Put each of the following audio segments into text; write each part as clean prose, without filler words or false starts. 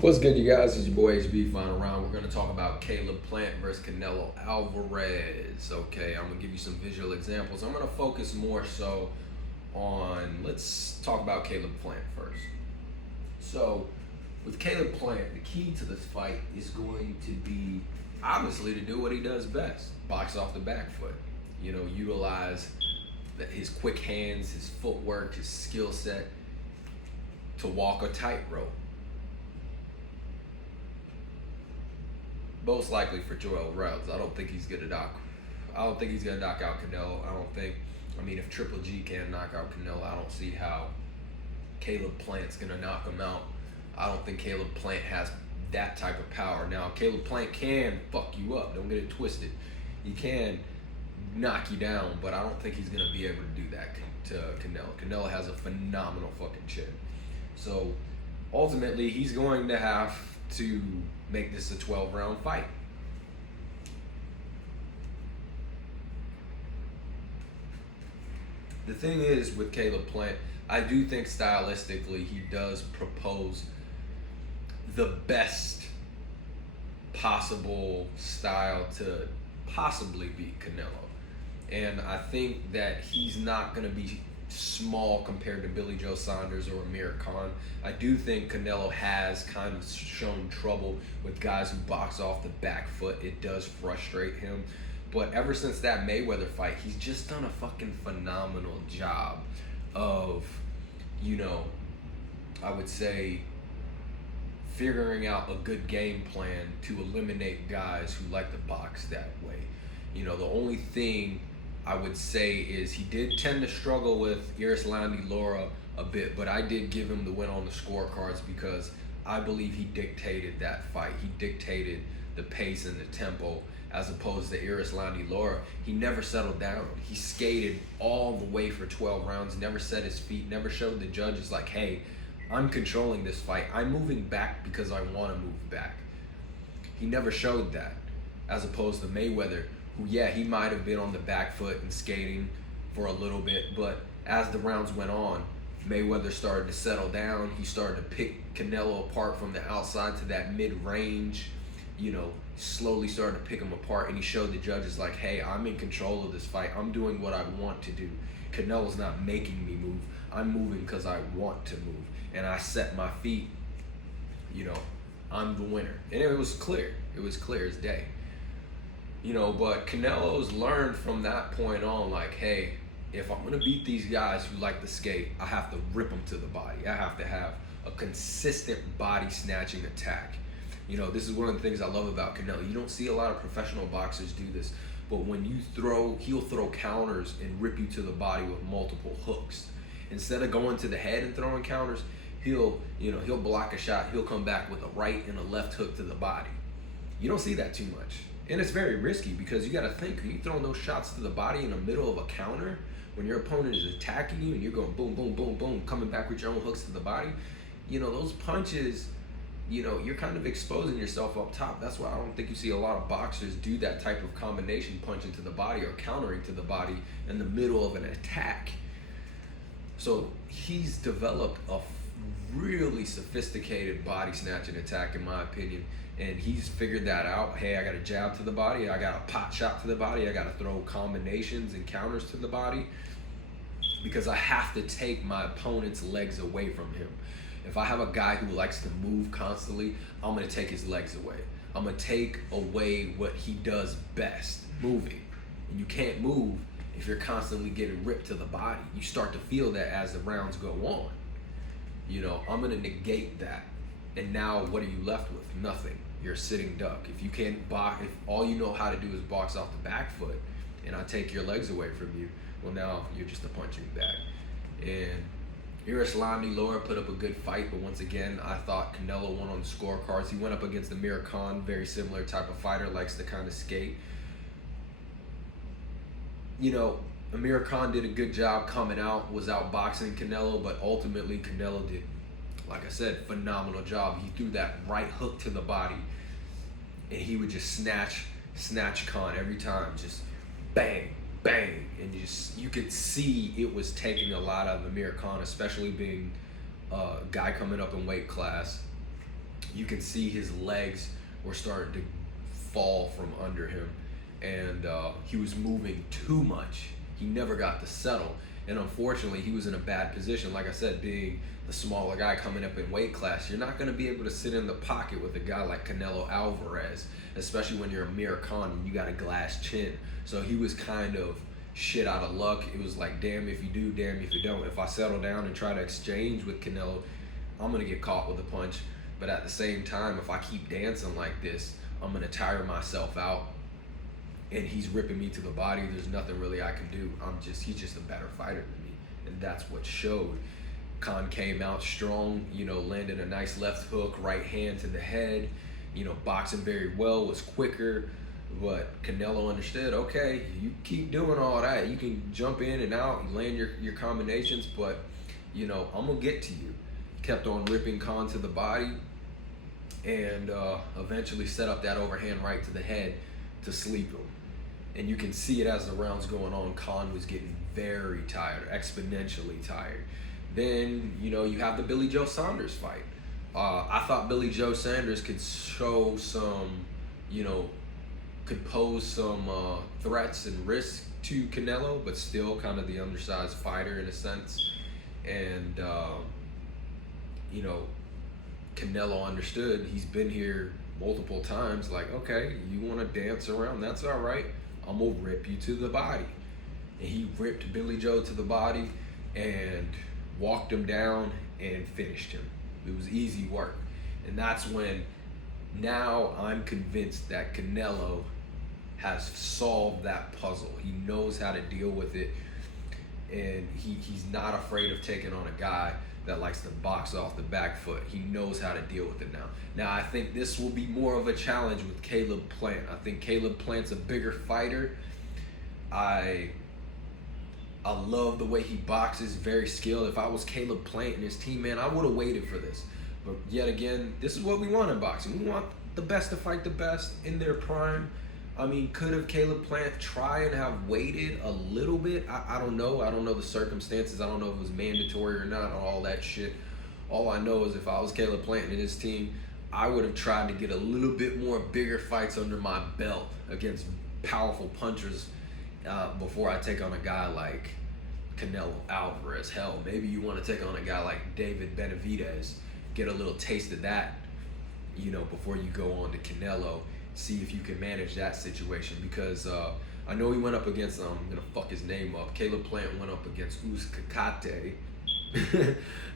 What's good, you guys? It's your boy HB. Final round. We're going to talk about Caleb Plant versus Canelo Alvarez. Okay, I'm going to give you some visual examples. I'm going to focus more so on, let's talk about Caleb Plant first. So, with Caleb Plant, the key to this fight is going to be, obviously, to do what he does best. Box off the back foot. Utilize his quick hands, his footwork, his skill set to walk a tightrope. Most likely for 12 rounds. I don't think he's gonna knock out Canelo. If Triple G can knock out Canelo, I don't see how Caleb Plant's gonna knock him out. I don't think Caleb Plant has that type of power. Now, Caleb Plant can fuck you up. Don't get it twisted. He can knock you down, but I don't think he's gonna be able to do that to Canelo. Canelo has a phenomenal fucking chin. So ultimately, he's going to have to make this a 12-round fight. The thing is with Caleb Plant, I do think stylistically he does propose the best possible style to possibly beat Canelo. And I think that he's not going to be small compared to Billy Joe Saunders or Amir Khan. I do think Canelo has kind of shown trouble with guys who box off the back foot. It does frustrate him. But ever since that Mayweather fight, he's just done a fucking phenomenal job of, I would say, figuring out a good game plan to eliminate guys who like to box that way. The only thing I would say is he did tend to struggle with Irislandi Laura a bit, but I did give him the win on the scorecards because I believe he dictated that fight. He dictated the pace and the tempo as opposed to Irislandi Laura. He never settled down. He skated all the way for 12 rounds, never set his feet, never showed the judges like, hey, I'm controlling this fight. I'm moving back because I want to move back. He never showed that, as opposed to Mayweather, who, yeah, he might have been on the back foot and skating for a little bit, but as the rounds went on, Mayweather started to settle down. He started to pick Canelo apart from the outside to that mid-range, slowly started to pick him apart, and he showed the judges like, hey, I'm in control of this fight. I'm doing what I want to do. Canelo's not making me move. I'm moving because I want to move, and I set my feet, I'm the winner. And it was clear. It was clear as day. But Canelo's learned from that point on, like, hey, if I'm going to beat these guys who like to skate, I have to rip them to the body. I have to have a consistent body snatching attack. This is one of the things I love about Canelo. You don't see a lot of professional boxers do this, but when you he'll throw counters and rip you to the body with multiple hooks. Instead of going to the head and throwing counters, he'll block a shot. He'll come back with a right and a left hook to the body. You don't see that too much. And it's very risky because you got to think, when you throwing those shots to the body in the middle of a counter, when your opponent is attacking you and you're going boom, boom, boom, boom, coming back with your own hooks to the body, those punches, you're kind of exposing yourself up top. That's why I don't think you see a lot of boxers do that type of combination punching to the body or countering to the body in the middle of an attack. So he's developed a really sophisticated body snatching attack, in my opinion. And he's figured that out. Hey, I got a jab to the body. I got a pot shot to the body. I got to throw combinations and counters to the body because I have to take my opponent's legs away from him. If I have a guy who likes to move constantly, I'm going to take his legs away. I'm going to take away what he does best, moving. And you can't move if you're constantly getting ripped to the body. You start to feel that as the rounds go on. I'm going to negate that. And now what are you left with? Nothing. You're a sitting duck. If you can't box, if all you know how to do is box off the back foot and I take your legs away from you, well, now you're just a punching bag. And Irislandi Laura put up a good fight, but once again, I thought Canelo won on the scorecards. He went up against Amir Khan, very similar type of fighter, likes to kind of skate. Amir Khan did a good job coming out, was outboxing Canelo, but ultimately Canelo did, like I said, phenomenal job. He threw that right hook to the body, and he would just snatch Khan every time, just bang, bang, and you could see it was taking a lot out of Amir Khan, especially being a guy coming up in weight class. You can see his legs were starting to fall from under him, and he was moving too much. He never got to settle, and unfortunately, he was in a bad position. Like I said, being the smaller guy coming up in weight class, you're not going to be able to sit in the pocket with a guy like Canelo Alvarez, especially when you're Amir Khan and you got a glass chin. So he was kind of shit out of luck. It was like, damn if you do, damn if you don't. If I settle down and try to exchange with Canelo, I'm going to get caught with a punch. But at the same time, if I keep dancing like this, I'm going to tire myself out. And he's ripping me to the body. There's nothing really I can do. He's just a better fighter than me. And that's what showed. Khan came out strong, landed a nice left hook, right hand to the head, boxing very well, was quicker. But Canelo understood, okay, you keep doing all that. You can jump in and out, you land your combinations, but, I'm going to get to you. Kept on ripping Khan to the body and eventually set up that overhand right to the head to sleep him. And you can see it as the rounds going on. Khan was getting very tired, exponentially tired. Then, you have the Billy Joe Saunders fight. I thought Billy Joe Saunders could show some, could pose some threats and risk to Canelo, but still kind of the undersized fighter in a sense. And, Canelo understood. He's been here multiple times. Like, okay, you want to dance around? That's all right. I'm going to rip you to the body. And he ripped Billy Joe to the body and walked him down and finished him. It was easy work. And that's when now I'm convinced that Canelo has solved that puzzle. He knows how to deal with it. And he's not afraid of taking on a guy that likes to box off the back foot. He knows how to deal with it now. Now, I think this will be more of a challenge with Caleb Plant. I think Caleb Plant's a bigger fighter. I love the way he boxes, very skilled. If I was Caleb Plant and his team, man, I would have waited for this. But yet again, this is what we want in boxing. We want the best to fight the best in their prime. I mean, could have Caleb Plant try and have waited a little bit? I don't know. I don't know the circumstances. I don't know if it was mandatory or not, all that shit. All I know is if I was Caleb Plant and his team, I would have tried to get a little bit more bigger fights under my belt against powerful punchers before I take on a guy like Canelo Alvarez. Hell, maybe you want to take on a guy like David Benavidez, get a little taste of that, before you go on to Canelo. See if you can manage that situation, because I know he went up against, I'm going to fuck his name up, Caleb Plant went up against Uzcategui.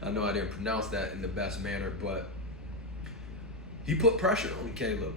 I know I didn't pronounce that in the best manner, but he put pressure on Caleb,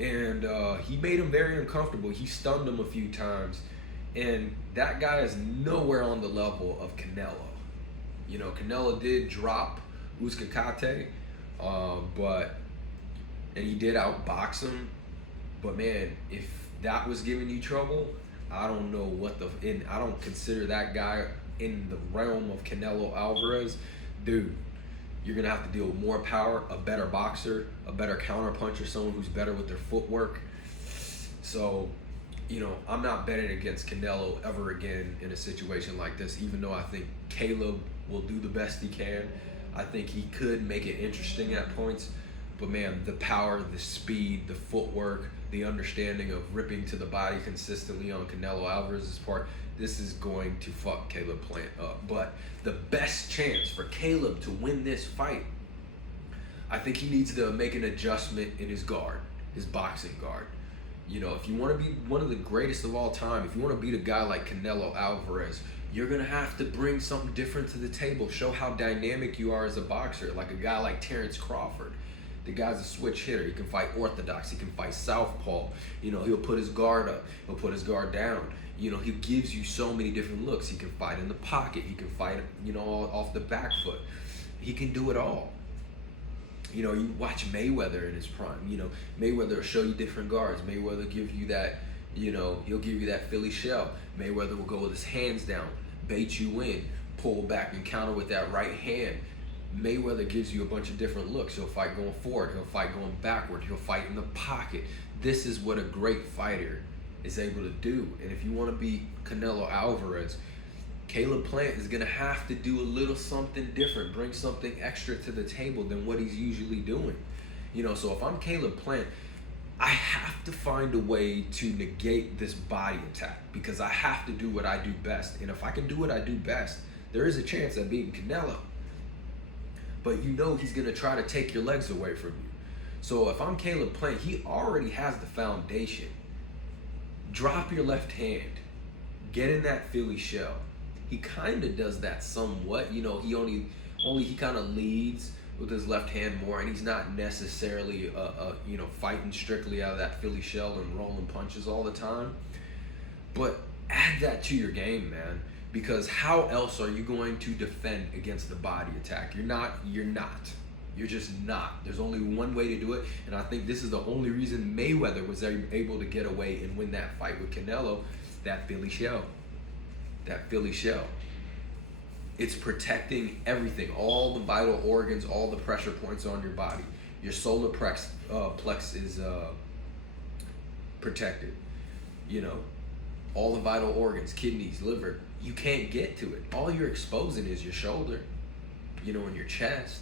and he made him very uncomfortable. He stunned him a few times, and that guy is nowhere on the level of Canelo. Canelo did drop Uzcategui, and he did outbox him. But man, if that was giving you trouble, I don't know I don't consider that guy in the realm of Canelo Alvarez. Dude, you're going to have to deal with more power, a better boxer, a better counter puncher, someone who's better with their footwork. So, I'm not betting against Canelo ever again in a situation like this, even though I think Caleb will do the best he can. I think he could make it interesting at points. But man, the power, the speed, the footwork, the understanding of ripping to the body consistently on Canelo Alvarez's part, this is going to fuck Caleb Plant up. But the best chance for Caleb to win this fight, I think he needs to make an adjustment in his guard, his boxing guard. If you want to be one of the greatest of all time, if you want to beat a guy like Canelo Alvarez, you're going to have to bring something different to the table. Show how dynamic you are as a boxer, like a guy like Terrence Crawford. The guy's a switch hitter. He can fight orthodox. He can fight southpaw. He'll put his guard up. He'll put his guard down. He gives you so many different looks. He can fight in the pocket. He can fight, off the back foot. He can do it all. You watch Mayweather in his prime. Mayweather will show you different guards. Mayweather give you that, he'll give you that Philly shell. Mayweather will go with his hands down, bait you in, pull back and counter with that right hand. Mayweather gives you a bunch of different looks. He'll fight going forward. He'll fight going backward. He'll fight in the pocket. This is what a great fighter is able to do. And if you want to beat Canelo Alvarez, Caleb Plant is going to have to do a little something different, bring something extra to the table than what he's usually doing. So if I'm Caleb Plant, I have to find a way to negate this body attack because I have to do what I do best. And if I can do what I do best, there is a chance at beating Canelo. But he's going to try to take your legs away from you. So if I'm Caleb Plant, he already has the foundation. Drop your left hand. Get in that Philly shell. He kind of does that somewhat. He he kind of leads with his left hand more, and he's not necessarily fighting strictly out of that Philly shell and rolling punches all the time. But add that to your game, man, because how else are you going to defend against the body attack? You're just not. There's only one way to do it, and I think this is the only reason Mayweather was able to get away and win that fight with Canelo. That Philly shell. It's protecting everything, all the vital organs, all the pressure points on your body. Your solar plex is protected. All the vital organs, kidneys, liver. You can't get to it. All you're exposing is your shoulder, and your chest,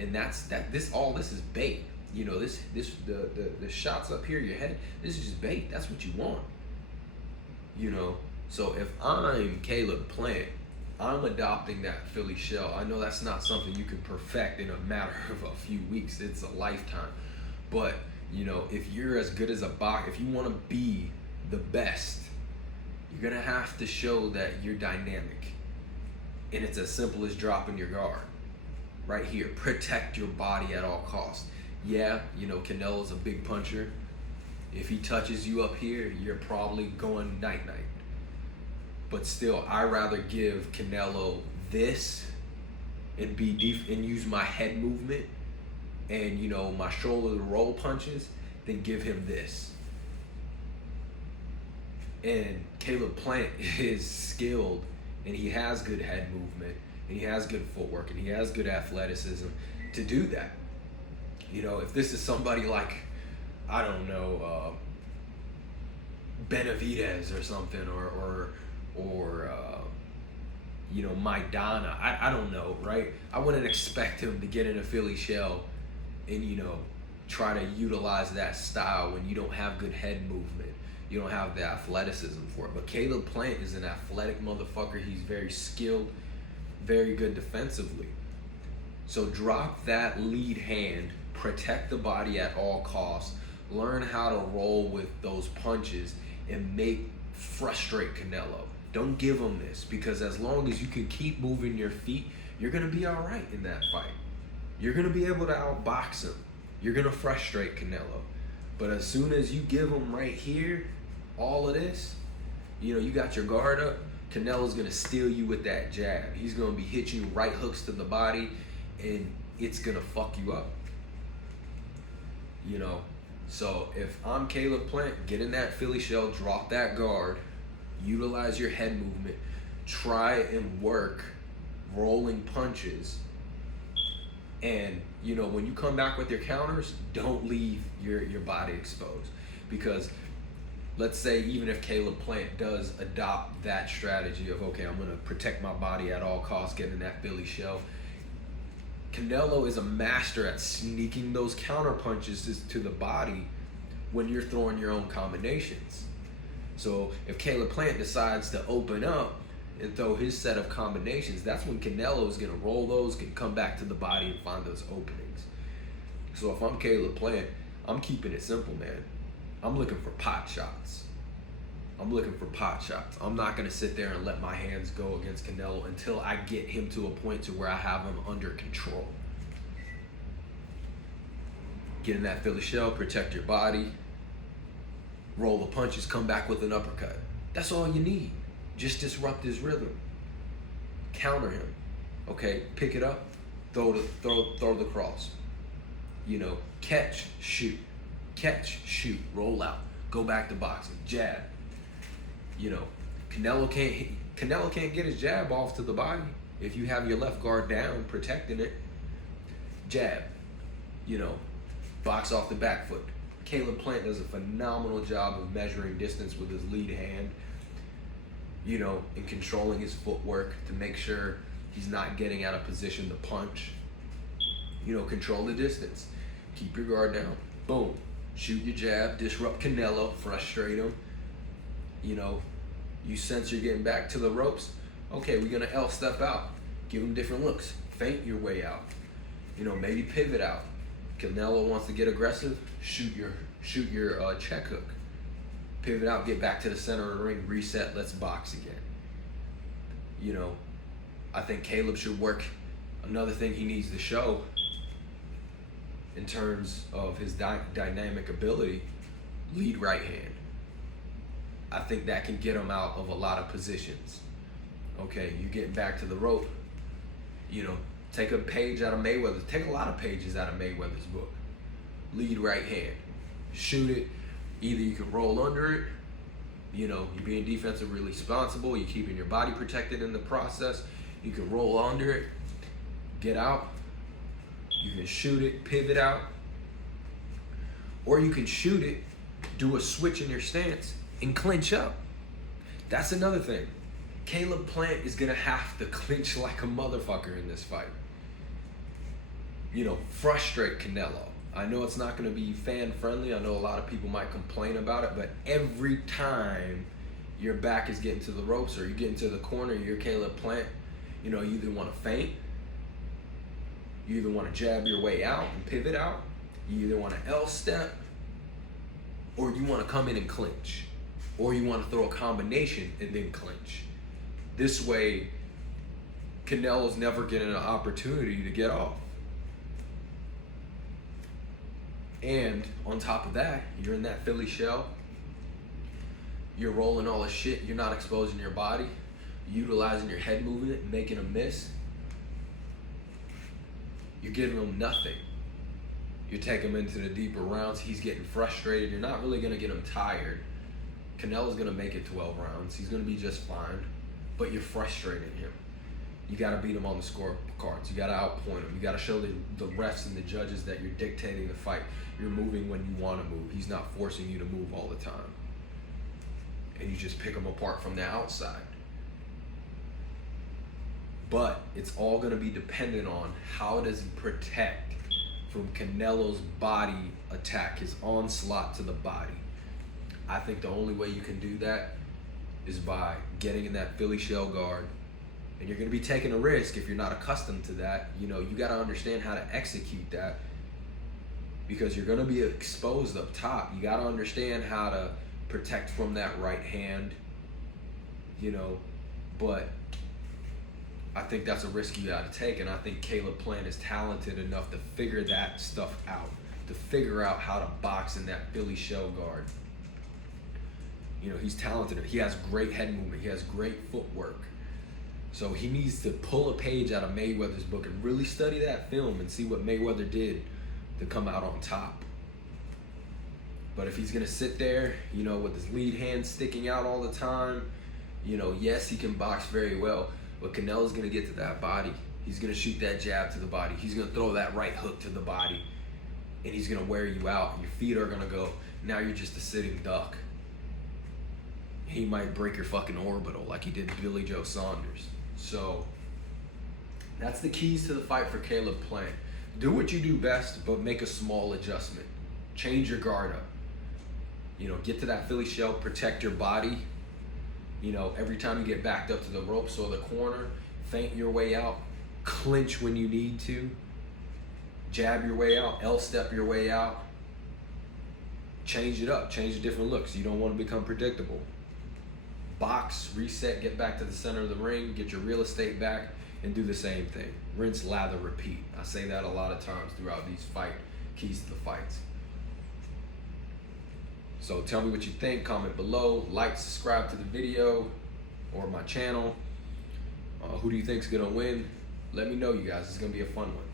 and this is bait. The shots up here, your head. This is just bait. That's what you want. So if I'm Caleb Plant, I'm adopting that Philly shell. I know that's not something you can perfect in a matter of a few weeks. It's a lifetime. But, if you're as good as a boxer, if you want to be the best, you're going to have to show that you're dynamic. And it's as simple as dropping your guard. Right here. Protect your body at all costs. Yeah, Canelo's a big puncher. If he touches you up here, you're probably going night-night. But still, I'd rather give Canelo this and and use my head movement and, my shoulder to roll punches than give him this. And Caleb Plant is skilled, and he has good head movement, and he has good footwork, and he has good athleticism to do that. If this is somebody like, I don't know, Benavidez or something, or Maidana. I don't know, right? I wouldn't expect him to get in a Philly shell and, try to utilize that style when you don't have good head movement. You don't have the athleticism for it. But Caleb Plant is an athletic motherfucker. He's very skilled, very good defensively. So drop that lead hand, protect the body at all costs, learn how to roll with those punches, and frustrate Canelo. Don't give him this, because as long as you can keep moving your feet, you're going to be all right in that fight. You're going to be able to outbox him. You're going to frustrate Canelo. But as soon as you give him right here, all of this, you got your guard up, Canelo's going to steal you with that jab. He's going to be hitting you right hooks to the body, and it's going to fuck you up. So if I'm Caleb Plant, get in that Philly shell, drop that guard, utilize your head movement, try and work rolling punches, and when you come back with your counters, don't leave your body exposed. Because let's say even if Caleb Plant does adopt that strategy of, okay, I'm going to protect my body at all costs, get in that Philly shell, Canelo is a master at sneaking those counter punches to the body when you're throwing your own combinations. So if Caleb Plant decides to open up and throw his set of combinations, that's when Canelo is going to roll those, can come back to the body and find those openings. So if I'm Caleb Plant, I'm keeping it simple, man. I'm looking for pot shots. I'm not going to sit there and let my hands go against Canelo until I get him to a point to where I have him under control. Get in that Philly shell, protect your body, roll the punches, come back with an uppercut. That's all you need. Just disrupt his rhythm. Counter him. Okay, pick it up, throw the cross. Catch, shoot. Catch, shoot, roll out. Go back to boxing. Jab. Canelo can't get his jab off to the body if you have your left guard down protecting it. Jab. Box off the back foot. Caleb Plant does a phenomenal job of measuring distance with his lead hand, and controlling his footwork to make sure he's not getting out of position to punch. Control the distance. Keep your guard down. Boom. Shoot your jab, disrupt Canelo, frustrate him. You know, you sense you're getting back to the ropes. Okay, we're gonna L step out. Give him different looks. Feint your way out. You know, maybe pivot out. Canelo wants to get aggressive. Shoot your check hook. Pivot out. Get back to the center of the ring. Reset. Let's box again. You know, I think Caleb should work. Another thing he needs to show in terms of his dynamic ability, lead right hand. I think that can get him out of a lot of positions. Okay, you're getting back to the rope. You know, take a page out of Mayweather's. Take a lot of pages out of Mayweather's book. Lead right hand. Shoot it. Either you can roll under it. You know, you're being defensively responsible. You're keeping your body protected in the process. You can roll under it. Get out. You can shoot it, pivot out. Or you can shoot it, do a switch in your stance, and clinch up. That's another thing. Caleb Plant is gonna have to clinch like a motherfucker in this fight. You know, frustrate Canelo. I know it's not gonna be fan friendly. I know a lot of people might complain about it, but every time your back is getting to the ropes or you get into the corner, you're Caleb Plant, you know, you either wanna feint, you either wanna jab your way out and pivot out, you either wanna L step, or you wanna come in and clinch, or you wanna throw a combination and then clinch. This way, Canelo's never getting an opportunity to get off. And on top of that, you're in that Philly shell. You're rolling all this shit. You're not exposing your body. Utilizing your head movement, making a miss. You're giving him nothing. You take him into the deeper rounds. He's getting frustrated. You're not really going to get him tired. Canelo's going to make it 12 rounds. He's going to be just fine. But you're frustrating him. You got to beat him on the scorecards. You got to outpoint him. You got to show the refs and the judges that you're dictating the fight. You're moving when you want to move. He's not forcing you to move all the time. And you just pick him apart from the outside. But it's all going to be dependent on how does he protect from Canelo's body attack, his onslaught to the body. I think the only way you can do that is by getting in that Philly shell guard. And you're going to be taking a risk if you're not accustomed to that. You know, you got to understand how to execute that because you're going to be exposed up top. You got to understand how to protect from that right hand, you know, but I think that's a risk you got to take. And I think Caleb Plant is talented enough to figure that stuff out, to figure out how to box in that Philly shell guard. You know, he's talented. He has great head movement. He has great footwork. So he needs to pull a page out of Mayweather's book and really study that film and see what Mayweather did to come out on top. But if he's going to sit there, you know, with his lead hand sticking out all the time, you know, yes, he can box very well, but Canelo's going to get to that body. He's going to shoot that jab to the body. He's going to throw that right hook to the body, and he's going to wear you out. Your feet are going to go. Now you're just a sitting duck. He might break your fucking orbital like he did Billy Joe Saunders. So that's the keys to the fight for Caleb Plant. Do what you do best, but make a small adjustment. Change your guard up. You know, get to that Philly shell, protect your body. You know, every time you get backed up to the ropes or the corner, feint your way out, clinch when you need to, jab your way out, L-step your way out. Change it up, change the different looks. You don't want to become predictable. Box, reset, get back to the center of the ring, get your real estate back, and do the same thing. Rinse, lather, repeat. I say that a lot of times throughout these keys to the fights. So tell me what you think, comment below, like, subscribe to the video or my channel. Who do you think is gonna win? Let me know, you guys. It's gonna be a fun one.